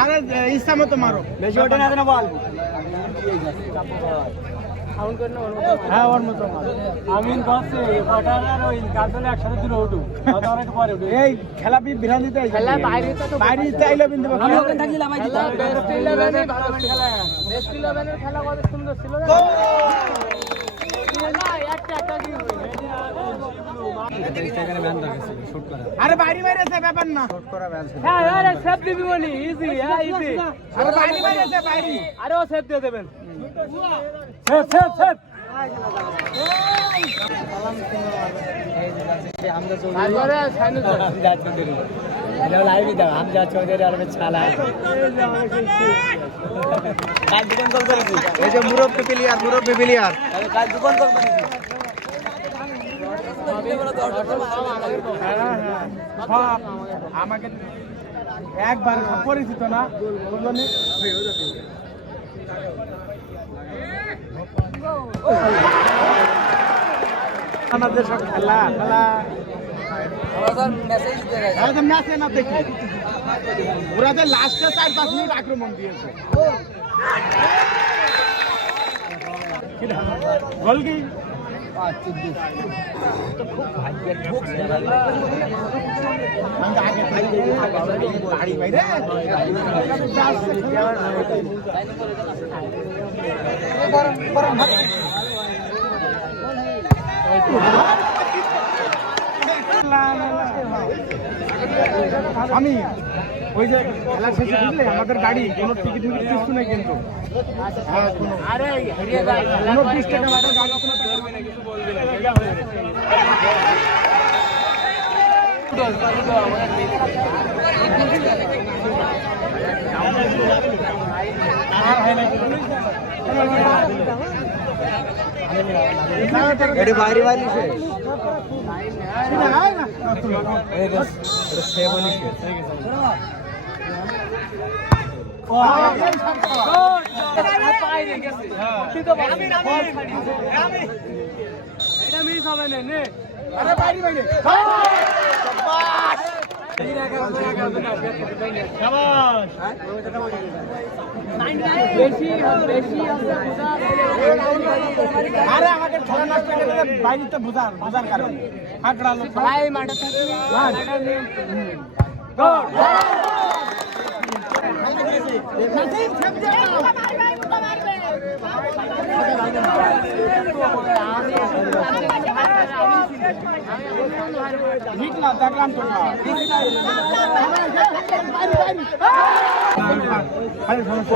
আরে ইচ্ছা মতো মারো। বেশি ওঠে না বল। হ্যাঁ ওর মতো আমিন বসছে কটার ওই কার্টুনে একসাথে দিল উঠু অনেক পরে উঠু এই খেলা বি বিরান দিতে আইছে খেলা বাইরে তো বাইরে দিতে আইলে বিন্দু আমি ওখানে থাকলে লামাই দিতাম বেস্ট ইলেভেনই ভালো খেলা। বেস্ট ইলেভেনের খেলা কত সুন্দর ছিল না একটা একটা কি আরে বাইরে বাইরে আছে ব্যাপার না। হ্যাঁ আরে সেভ দিবি বলি ইজি হ্যাঁ ইজি আরে বাইরে বাইরে আছে বাইরে আরে ও সেভ দিয়ে দেবেন। হামজা চৌধুরী আর ছালা। দোকান কল এই যে মুরব্বি প্লেয়ার মুরব্বি প্লেয়ার। কাল দোকান করেছি। সব আমাকে একবার পরিচিত না বুঝলি আমাদের সব খেলা খেলা। ম্যাচে না। দেখি। ওরা যে লাস্টে চার পাঁচ মিনিট আক্রমণ দিয়েছে। গোল কি? আমি আগে বাড়ি বাইরে আমি, ওই যে খেলা শেষে বুঝলে, আমাদের গাড়ি কোনো টিকিট টিকিট কিছু নেই কিন্তু কোনো আরে টাকা না। এটি বাইরে বাইরে তুই এটা মিস হবে না আরে বাইরে বাইরে আরে আমাকে করে দিলে বাইরে তো বুঝার বুঝার কারণ। হাঁকড়া লোক মাঠে নিয়ে দেখলাম তো না আরে সমস্যা